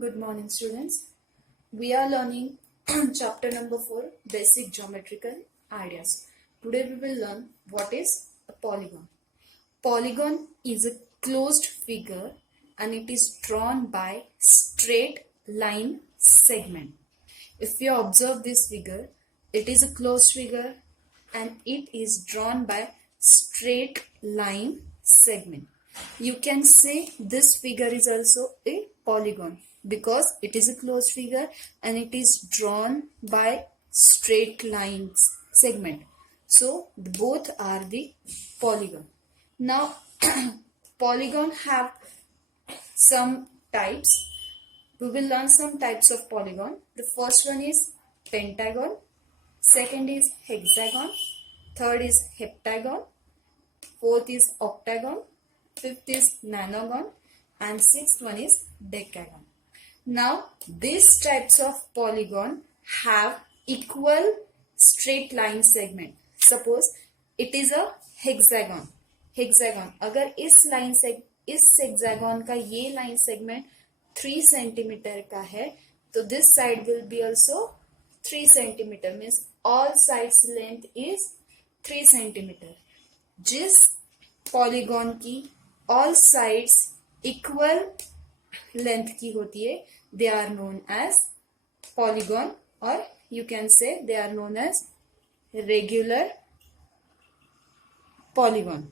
Good morning, students. We are learning chapter number 4, Basic Geometrical Ideas. Today we will learn what is a polygon. Polygon is a closed figure and it is drawn by straight line segment. If you observe this figure, it is a closed figure and it is drawn by straight line segment. You can say this figure is also a polygon because it is a closed figure and it is drawn by straight lines segment. So both are the polygon. Now polygon have some types. We will learn some types of polygon. The first one is pentagon, second is hexagon, third is heptagon, fourth is octagon, fifth is nonagon, and sixth one is decagon. Now these types of polygon have equal straight line segment. Suppose it is a hexagon. अगर इस hexagon का ये line segment 3 centimeter का है तो this side will be also 3 centimeter, means all sides length is 3 centimeter. जिस polygon की all sides equal length की होती है, they are known as polygon, or you can say they are known as regular polygon.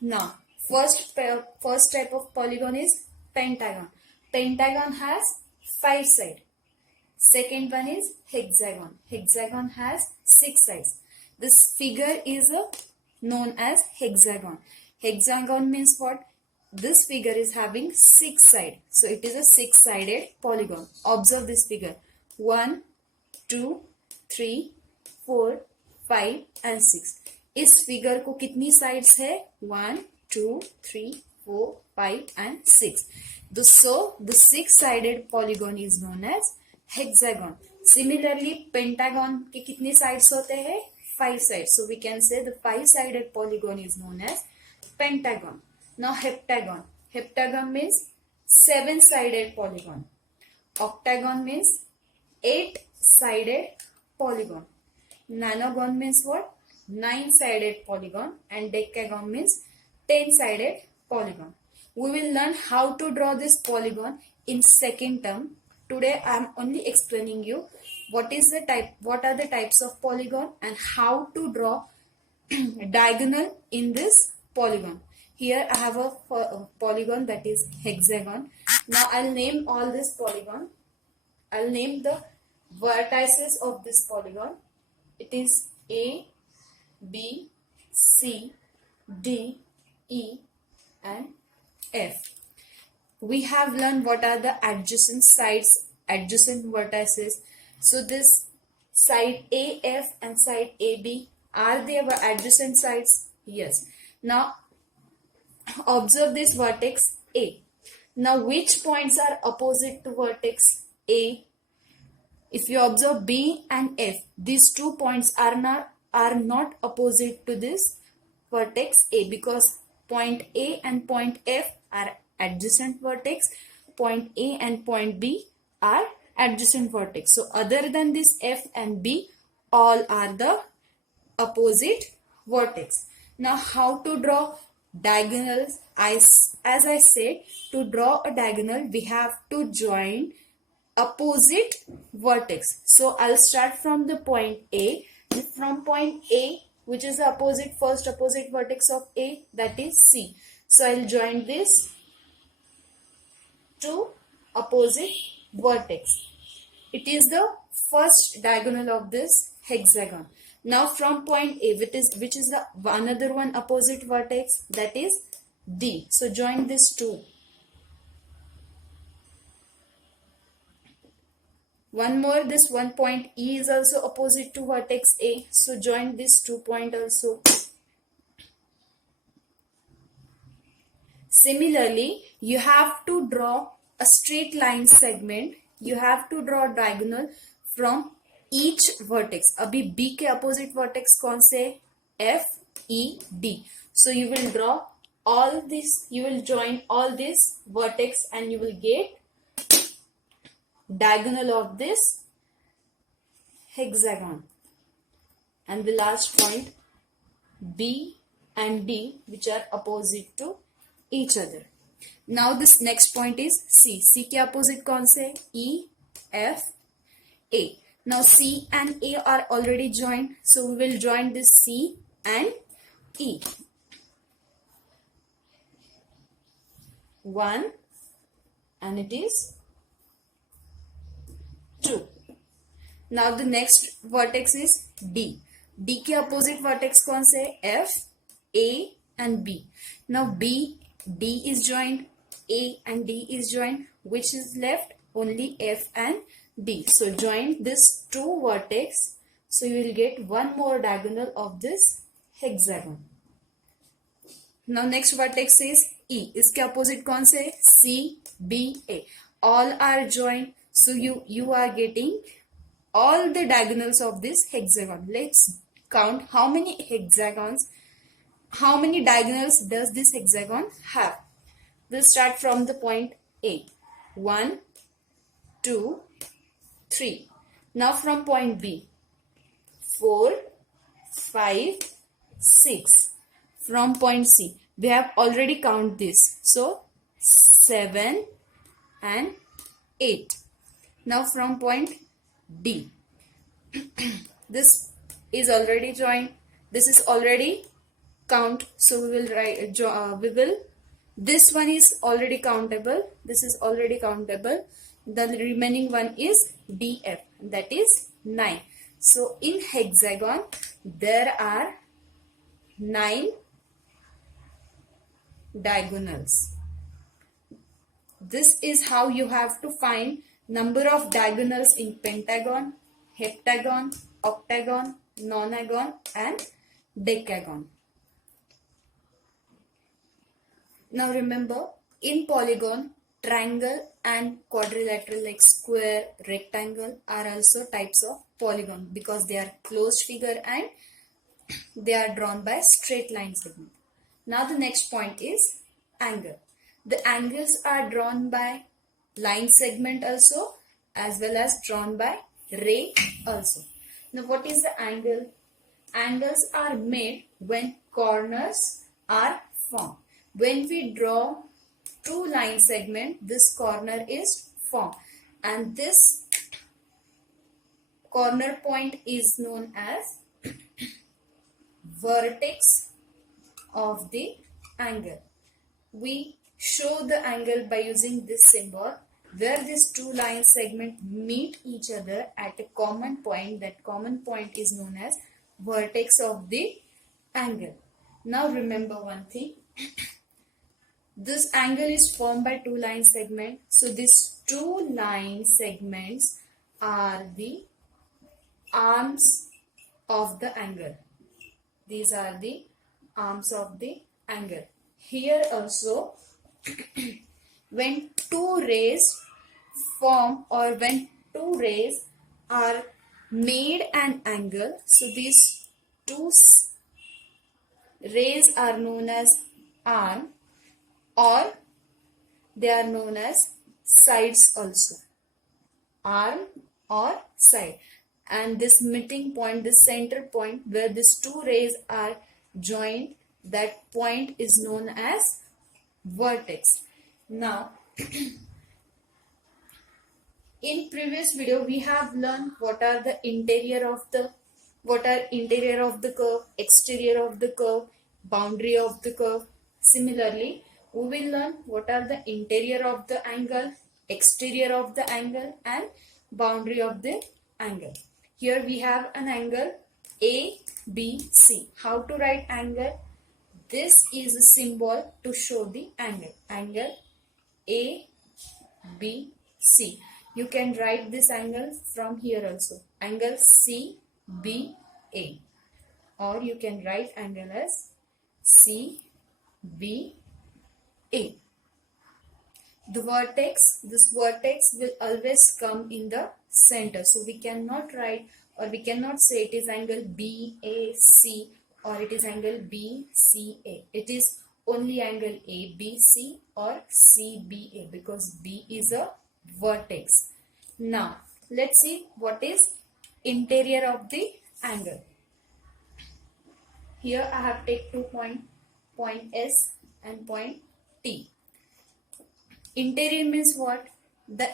Now first type of polygon is pentagon. Pentagon has 5 sides. Second one is hexagon. Hexagon has 6 sides. This figure is known as hexagon. Hexagon means what? This figure is having 6 sides. So it is a 6-sided polygon. Observe this figure. 1, 2, 3, 4, 5 and 6. इस figure को कितनी sides है? 1, 2, 3, 4, 5 and 6. So the 6-sided polygon is known as hexagon. Similarly, pentagon के कितने sides होते हैं? 5 sides. So we can say the 5-sided polygon is known as pentagon. Now heptagon. Heptagon means 7-sided polygon. Octagon means 8-sided polygon. Nonagon means what? 9-sided polygon, and decagon means 10-sided polygon. We will learn how to draw this polygon in second term. Today I am only explaining you what are the types of polygon and how to draw diagonal in this polygon. Here I have a polygon, that is hexagon. Now I'll name all this polygon. I'll name the vertices of this polygon. It is A, B, C, D, E and F. We have learned what are the adjacent sides, adjacent vertices. So this side AF and side AB, are they adjacent sides? Yes. Now observe this vertex A. Now which points are opposite to vertex A? If you observe B and F, these 2 points are not opposite to this vertex A, because point A and point F are adjacent vertex, point A and point B are adjacent vertex. So other than this F and B, all are the opposite vertex. Now how to draw diagonals? As I said, to draw a diagonal we have to join opposite vertex. So I'll start from the point A. From point A, which is the first opposite vertex of A, that is C. So I'll join this to opposite vertex. It is the first diagonal of this hexagon. Now from point A, which is the another one opposite vertex, that is D. So join this 2. One more, this one point E is also opposite to vertex A. So join this 2 point also. Similarly, you have to draw a straight line segment. You have to draw a diagonal from each vertex. अभी B के opposite vertex कौन से? F, E, D. So you will draw all this, you will join all this vertex and you will get diagonal of this hexagon. And the last point, B and D, which are opposite to each other. Now this next point is C. C के opposite कौन से? E, F, A. Now C and A are already joined, so we will join this C and E. 1 and it is 2. Now the next vertex is D. D के opposite vertex कौन से? F, A and B. Now B, D is joined, A and D is joined. Which is left? Only F and D. So join this two vertex. So you will get one more diagonal of this hexagon. Now next vertex is E. इसके opposite कौन से? C, B, A. All are joined. So you are getting all the diagonals of this hexagon. Let's count how many hexagons, how many diagonals does this hexagon have. We'll start from the point A. 1, 2, 3. Now from point B. 4, 5, 6. From point C. We have already counted this. So 7 and 8. Now from point D. This is already joined. This is already count. So we will write. This one is already countable. This is already countable. The remaining one is DF. That is 9. So in hexagon there are 9 diagonals. This is how you have to find number of diagonals in pentagon, heptagon, octagon, nonagon and decagon. Now remember, in polygon, triangle and quadrilateral like square, rectangle are also types of polygon because they are closed figure and they are drawn by straight line segment. Now the next point is angle. The angles are drawn by line segment also as well as drawn by ray also. Now what is the angle? Angles are made when corners are formed. When we draw two line segment, this corner is formed and this corner point is known as vertex of the angle. We show the angle by using this symbol where these two line segments meet each other at a common point. That common point is known as vertex of the angle. Now remember one thing. This angle is formed by two line segments. So these two line segments are the arms of the angle. These are the arms of the angle. Here also when two rays form or when two rays are made an angle, so these two rays are known as arm or they are known as sides also. Arm or side. And this meeting point, this center point where these two rays are joined, that point is known as vertex. Now in previous video we have learned what are interior of the curve, exterior of the curve, boundary of the curve. Similarly, we will learn what are the interior of the angle, exterior of the angle and boundary of the angle. Here we have an angle ABC. How to write angle? This is a symbol to show the angle. Angle ABC. You can write this angle from here also. Angle CBA. Or you can write angle as CBA. The vertex, this vertex will always come in the center. So we cannot write or we cannot say it is angle BAC or it is angle BCA. It is only angle ABC or CBA, because B is a vertex. Now let's see what is interior of the angle. Here I have taken 2 point S and point T. Interior means what? The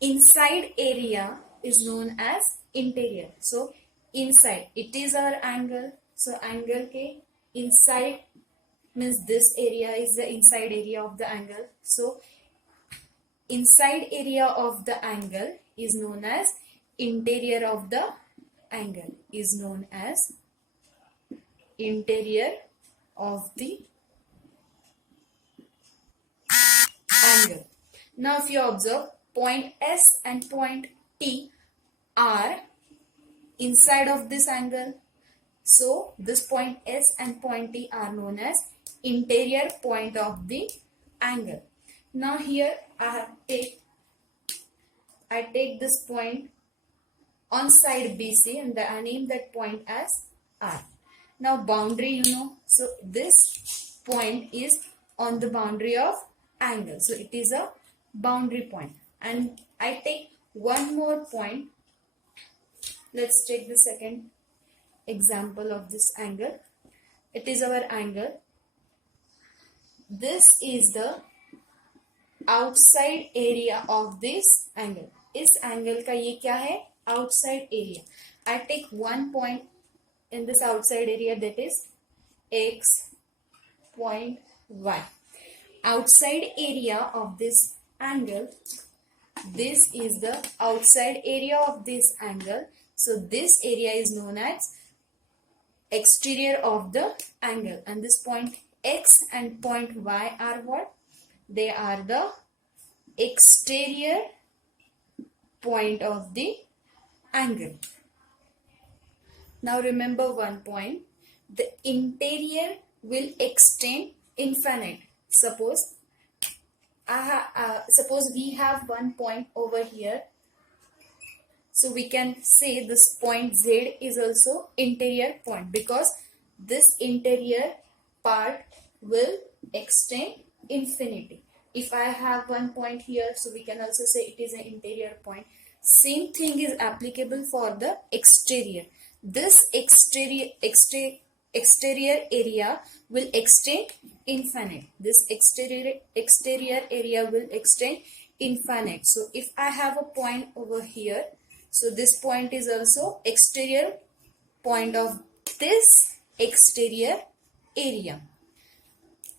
inside area is known as interior. So inside, it is our angle. So angle ke inside means this area is the inside area of the angle. So inside area of the angle is known as interior of the angle, is known as interior of the angle. Now if you observe, point S and point T are inside of this angle. So this point S and point T are known as interior point of the angle. Now here I take this point on side BC and I name that point as R. Now boundary, you know, so this point is on the boundary of angle. So it is a boundary point. And I take one more point. Let's take the second example of this angle. It is our angle. This is the outside area of this angle. इस angle का ये क्या है? Outside area. I take one point in this outside area, that is X, point Y. Outside area of this angle, this is the outside area of this angle. So this area is known as exterior of the angle, and this point X and point Y are what? They are the exterior point of the angle. Now remember one point, the interior will extend infinite. Suppose we have one point over here, so we can say this point Z is also interior point, because this interior part will extend infinity. If I have one point here, so we can also say it is an interior point. Same thing is applicable for the exterior. This exterior area will extend infinite. This exterior area will extend infinite. So if I have a point over here, so this point is also exterior point of this exterior area.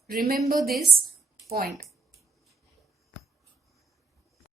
Remember this point.